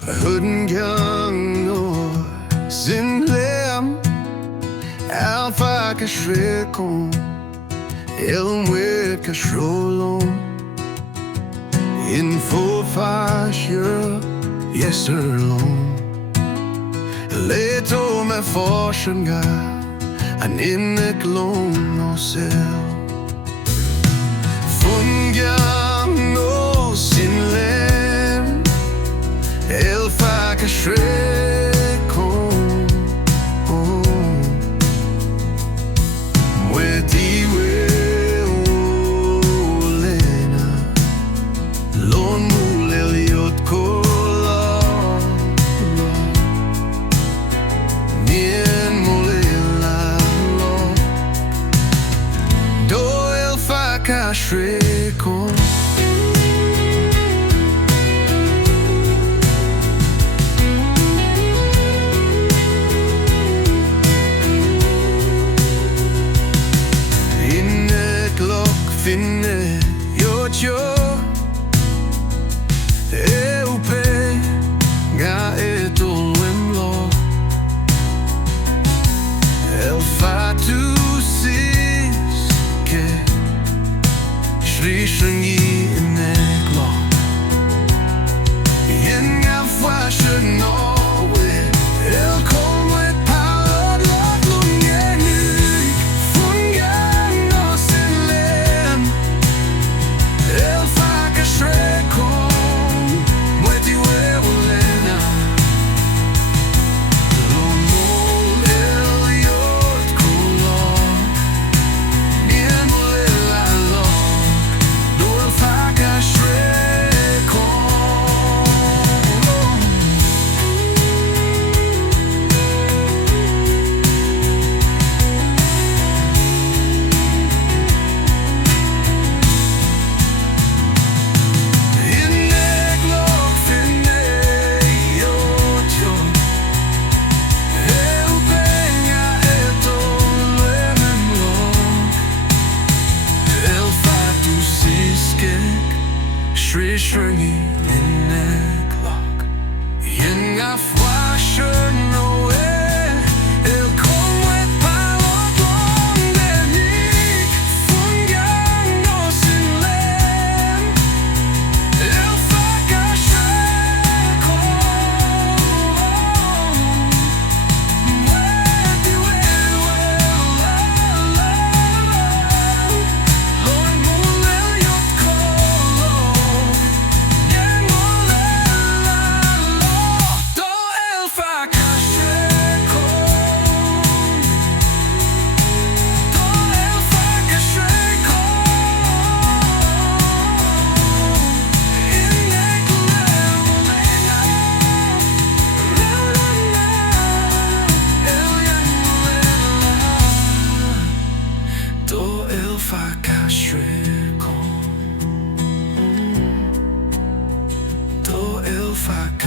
Hudden sin lem Alpha kashrekon Elmwit kashrolon Info fasher yesterlon Leto me forschen ga An innek lon no sel Fungyang no sin lem Elfa kashrekon Mweti welena Lon muleliot kolon Nien mulela lon Do elfa kashrekon Finne yo Eupe ga etolwemlo El fatu siske Shri shangi ineklo Yen ga fwashe no El kolmet palad lot lungenik Fungan no sinlem El faka shrekon Mweti wewolena Lomol el yot kolon Nien molela lok Do el faka shrekon Shri shangi ineklok Yen ga fwashe no El kolmet palot longenik Fungan no sinlem El faka shrekon Mweti welwela Lon mulel yot kolon Nien molela lo Do el faka shrekon Do el faka shrekon Inek lewolena El yen molela Do el faka shrekon Do el faka